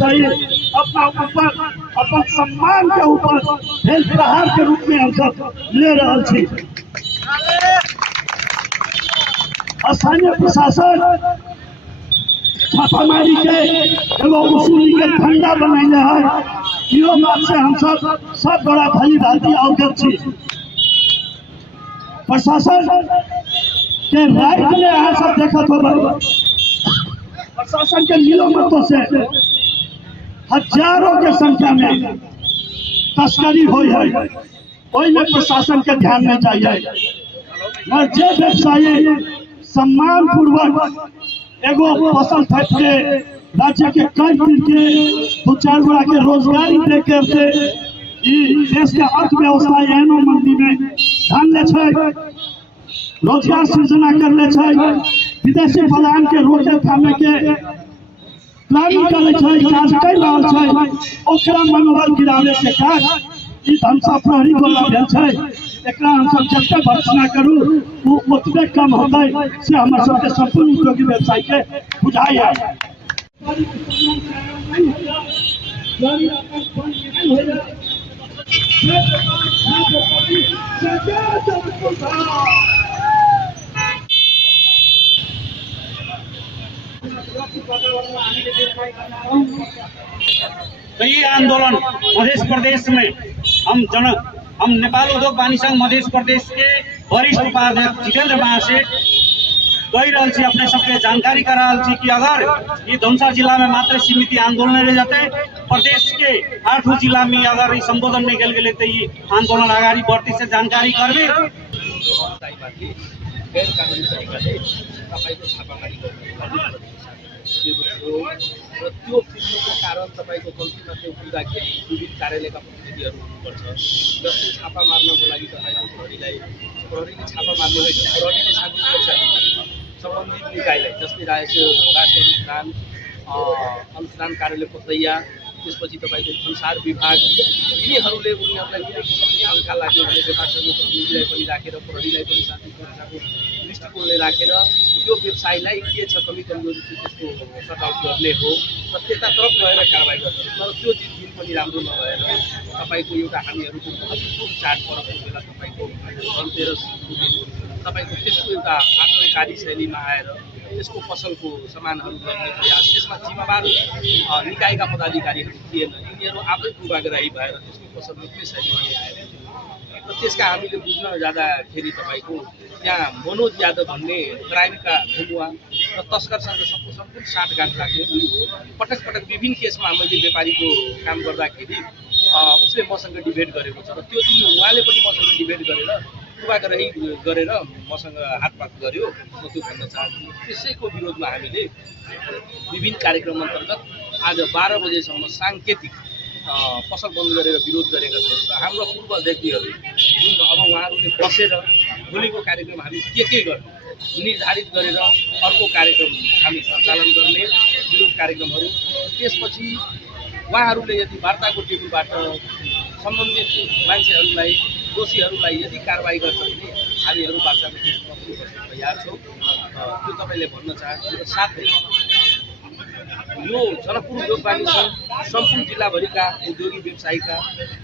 व्यवसायी अपना ऊपर अपन सम्मान के ऊपर भेल प्रहार के रूप में हम सब ले रहा छी। स्थानीय प्रशासन छापामारी के एवं वसूली के धंधा बनैले है। इहो बात से हम सब बड़ा भली भांति अवगत छी। प्रशासन के राइट में अहाँ सब देखत होबै, प्रशासन के नीलोमतो से हजारों के संख्या में तस्करी हो है। ओहि में प्रशासन के ध्यान में चाहिए। और जे व्यवसायी सम्मान पूर्वक एगो फसल फेंक के राज्य के कर के दो चार गोरा के रोजगारी दे के देश के अर्थव्यवस्था एहनो मंदी में ढाल ले, रोजगार सृजना कर ले, विदेशी पलायन के रोके थामे के प्लानिंग करे, काज कर रहल छै, ओकरा मनोबल गिरावे के काज ई धमसा प्रहरी द्वारा भेल छै। एकरा हम सब जते भर्त्सना करू वो ओतबे कम होतै से हमर सबके संपूर्ण उद्योगी व्यवसाय के बुझाइए। तो ये आंदोलन मध्य प्रदेश में हम नेपाल उद्योग वाणिज्य संघ मध्य प्रदेश के वरिष्ठ उपाध्यक्ष जितेंद्र महासेठ कही रहल छी, अपने सबके जानकारी करा रहल छी कि अगर ये धनुषा जिला में मात्र सीमित आंदोलन रह जाते, प्रदेश के 8 जिला में अगर ये संबोधन नहीं कल गए तो ये आंदोलन अगाडि बढ़ती से जानकारी करबे। र त्यो फिल्मको कारण तपाईँको गल्ती मात्रै हुँदाखेरि विभिन्न कार्यालयका प्रतिनिधिहरू हुनुपर्छ। जस्तै छापा मार्नको लागि तपाईँको प्रहरीले छापा मार्ने होइन, प्रहरीले शान्ति सुरक्षा सम्बन्धित निकायलाई, जस्तै राष्ट्रिय अनुसन्धान कार्यालय पथैया, त्यसपछि तपाईँको संसार विभाग, यिनीहरूले उनीहरूलाई कुनै किसिमको शङ्का लाग्यो भने व्यवसायको प्रतिनिधिलाई पनि राखेर प्रहरीलाई पनि शान्ति सुरक्षाको दृष्टिकोणले राखेर त्यो व्यवसायलाई के छ कमी कमजोरी त्यसको सर्ट आउट गर्ने हो र त्यतातर्फ गएर कारबाही गर्ने। तर त्यो दिन पनि राम्रो नभएर तपाईँको एउटा हामीहरूको महत्त्वपूर्ण चाडपर्वको बेला तपाईँको धनतेरस तपाईँको त्यसको एउटा आक्रमणकारी शैलीमा आएर त्यसको पसलको सामानहरू गर्ने प्रयास, त्यसमा जिम्मेवार निकायका पदाधिकारीहरू थिएन, यिनीहरू आफै पूर्वाग्रही भएर त्यसको पसल रोक्ने शैलीमा आएर र त्यसका हामीले बुझ्न जाँदाखेरि तपाईँको त्यहाँ मनोज यादव भन्ने क्राइमका धुमुवा र तस्करसँग सम्पूर्ण साँठगाँठ राख्ने उयो पटक पटक विभिन्न केसमा मैले व्यापारीको काम गर्दाखेरि उसले मसँग डिबेट गरेको छ र त्यो दिन उहाँले पनि मसँग डिबेट गरेर पूर्वाग्रही गरेर मसँग हातपात गर्यो। म त्यो भन्न चाहन्छु। त्यसैको विरोधमा हामीले विभिन्न कार्यक्रम अन्तर्गत आज 12 बजेसम्म साङ्केतिक पसल बन्द गरेर विरोध गरेका छौँ र हाम्रो पूर्व व्यक्तिहरू जुन अब उहाँहरूले बसेर भोलिको कार्यक्रम हामी के गर्ने निर्धारित गरेर अर्को कार्यक्रम हामी सञ्चालन गर्ने विरोध कार्यक्रमहरू। त्यसपछि उहाँहरूले यदि वार्ताको टेबलबाट सम्बन्धित मान्छेहरूलाई दोषीहरूलाई यदि कारबाही गर्छ भने हामीहरू वार्ताको टेबलमा पनि बस्न तयार छौँ। त्यो तपाईँले भन्न चाहन्छु। र साथै यो जनकपुर उद्योग वाणिज्य संघ सम्पूर्ण जिल्लाभरिका उद्योगी व्यवसायीका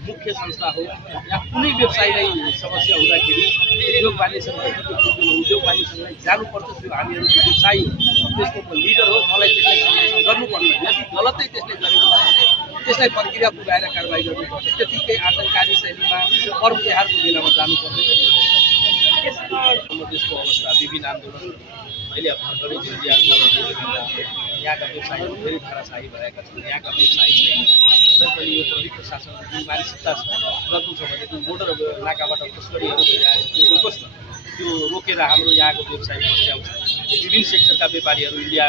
मुख्य संस्था हो। यहाँ कुनै व्यवसायीलाई समस्या हुँदाखेरि उद्योग वाणिज्य उद्योग वाणिज्य संघलाई जानुपर्छ। त्यो हामीहरूको व्यवसायी हो, त्यसको लिडर हो, मलाई त्यसलाई समर्थन गर्नुपर्छ। यदि गलतै त्यसले गरेको छ भने त्यसलाई प्रक्रिया पुगाएर कारबाही गर्नुपर्छ। त्यतिकै आतङ्ककारी शैलीमा पर्व तिहारको बेलामा जानुपर्दैन। त्यसको अवस्था विभिन्न आन्दोलन अहिले भर्खरै जिल्ला यहाँका व्यवसायीहरू धेरै धाराशाही भएका छन्। यहाँका व्यवसायी पनि यो प्रहरी प्रशासनको जुन मानसिकता छ गर्नु छ भने जुन बोर्डर नाकाबाट तस्करीहरू भइरहेको त्यो रोकोस् न। त्यो रोकेर हाम्रो यहाँको व्यवसाय बस्याउँछ। विभिन्न सेक्टरका व्यापारीहरू इन्डिया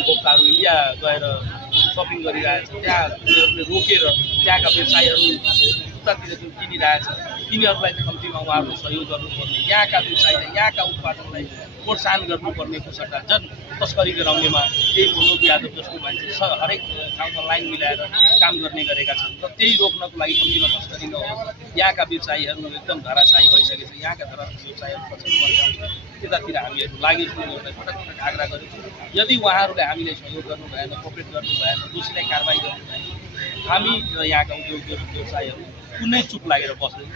उपभोक्ताहरू इन्डिया गएर सपिङ गरिरहेछन्, त्यहाँ उनीहरूले रोकेर त्यहाँका व्यवसायीहरू उतातिर जुन किनिरहेछ तिनीहरूलाई चाहिँ कम्तीमा उहाँहरूले सहयोग गर्नुपर्ने, यहाँका व्यवसायलाई, यहाँका उत्पादनलाई प्रोत्साहन गर्नुपर्नेको सट्टा जन तस्करी गराउनेमा यही मनोज यादव जस्तो मान्छे हरेक ठाउँमा लाइन मिलाएर काम गर्ने गरेका छन् र त्यही रोक्नको लागि कम्तीमा तस्करी नहोस्। यहाँका व्यवसायीहरू एकदम धराशायी भइसकेको छ, यहाँका व्यवसायीहरू पछाडि पर्छ। त्यतातिर हामीहरू लागेछौँ, एउटा पटक पटक आग्रह गरेछौँ। यदि उहाँहरूले हामीले सहयोग गर्नु भएन, कोअपरेट गर्नु भएन, दोषीलाई कारवाही गर्नु भएन, हामी र यहाँका उद्योग व्यवसायहरू कुनै चुप लागेर बस्दैन।